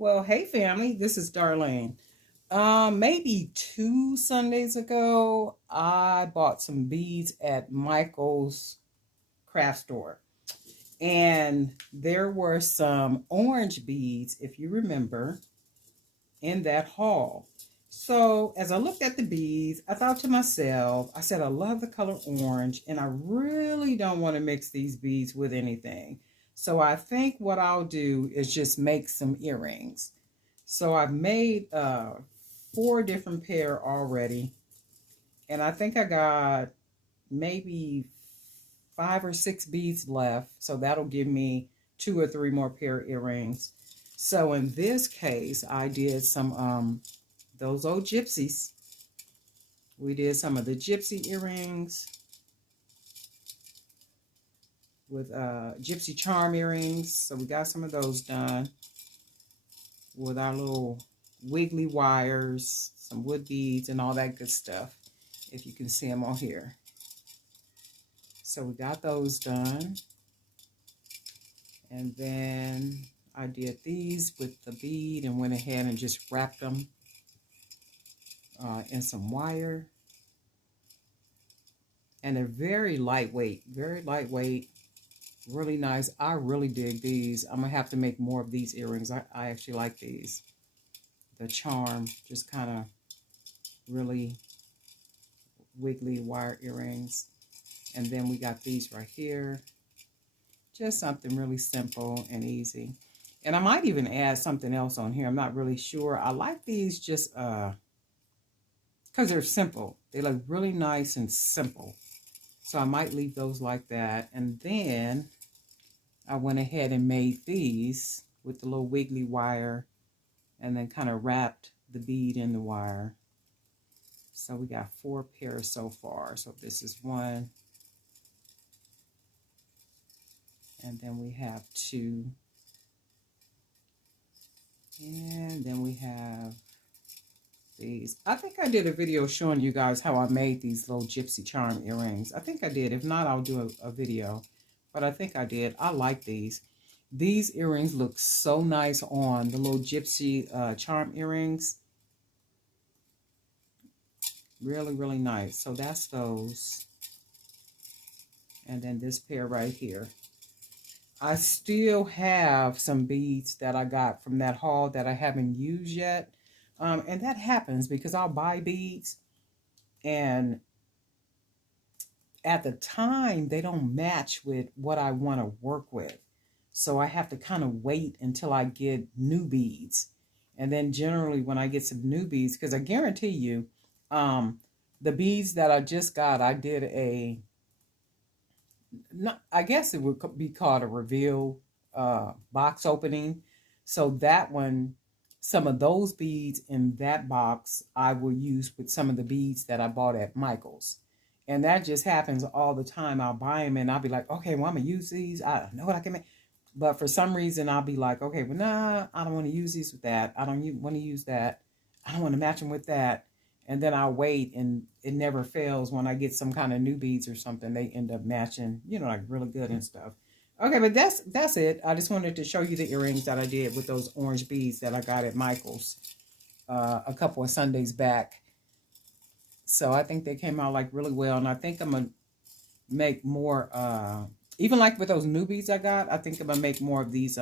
Well, hey family, this is Darlene. Maybe 2 Sundays ago, I bought some beads at Michael's craft store. And there were some orange beads, if you remember, in that haul. So as I looked at the beads, I thought to myself, I said, I love the color orange, and I really don't want to mix these beads with anything. So I think what I'll do is just make some earrings. So I've made 4 different pair already. And I think I got maybe 5 or 6 beads left. So that'll give me 2 or 3 more pair earrings. So in this case, I did some those old gypsies. We did some of the gypsy earrings with gypsy charm earrings. So we got some of those done with our little wiggly wires, some wood beads, and all that good stuff, if you can see them on here. So we got those done. And then I did these with the bead and went ahead and just wrapped them in some wire. And they're very lightweight, really nice. I really dig these. I'm going to have to make more of these earrings. I actually like these. The charm, just kind of really wiggly wire earrings. And then we got these right here. Just something really simple and easy. And I might even add something else on here. I'm not really sure. I like these just because they're simple. They look really nice and simple. So I might leave those like that. And then I went ahead and made these with the little wiggly wire and then kind of wrapped the bead in the wire. So we got 4 pairs so far. So this is 1. And then we have 2. And then we have these. I think I did a video showing you guys how I made these little gypsy charm earrings. I think I did. If not, I'll do a video. But I think I did. I like these. These earrings look so nice on the little gypsy charm earrings. Really, really nice. So that's those. And then this pair right here. I still have some beads that I got from that haul that I haven't used yet. And that happens because I'll buy beads and at the time they don't match with what I want to work with. So I have to kind of wait until I get new beads. And then generally when I get some new beads, because I guarantee you, the beads that I just got, I did I guess it would be called a reveal box opening. So that one, some of those beads in that box, I will use with some of the beads that I bought at Michael's. And that just happens all the time. I'll buy them and I'll be like, okay, well, I'm going to use these. I know what I can make. But for some reason, I'll be like, okay, well, nah, I don't want to use these with that. I don't want to use that. I don't want to match them with that. And then I'll wait, and it never fails. When I get some kind of new beads or something, they end up matching, like really good and stuff. Okay, but that's it. I just wanted to show you the earrings that I did with those orange beads that I got at Michael's a couple of Sundays back. So I think they came out like really well, and I think I'm gonna make more. Even like with those new beads I got, I think I'm gonna make more of these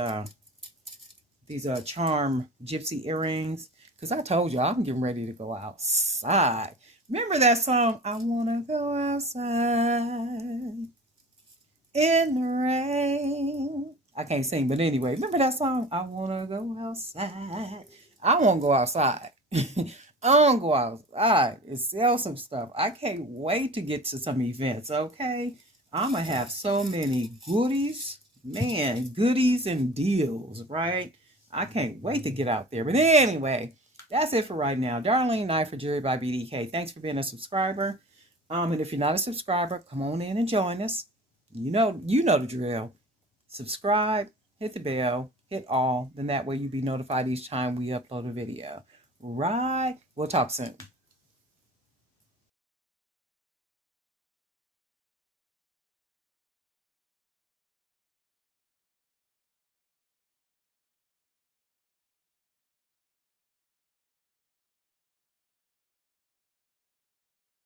charm gypsy earrings. Because I told you, I'm getting ready to go outside. Remember that song? I want to go outside in the rain. I can't sing, but anyway, remember that song? I want to go outside. I want to go outside. I want to go outside and sell some stuff. I can't wait to get to some events, okay? I'm going to have so many goodies. Man, goodies and deals, right? I can't wait to get out there. But anyway, that's it for right now. Darlene Knight for Jewelry by BDK. Thanks for being a subscriber. And if you're not a subscriber, come on in and join us. You know the drill. Subscribe, hit the bell, hit all. Then that way you'll be notified each time we upload a video. Right? We'll talk soon.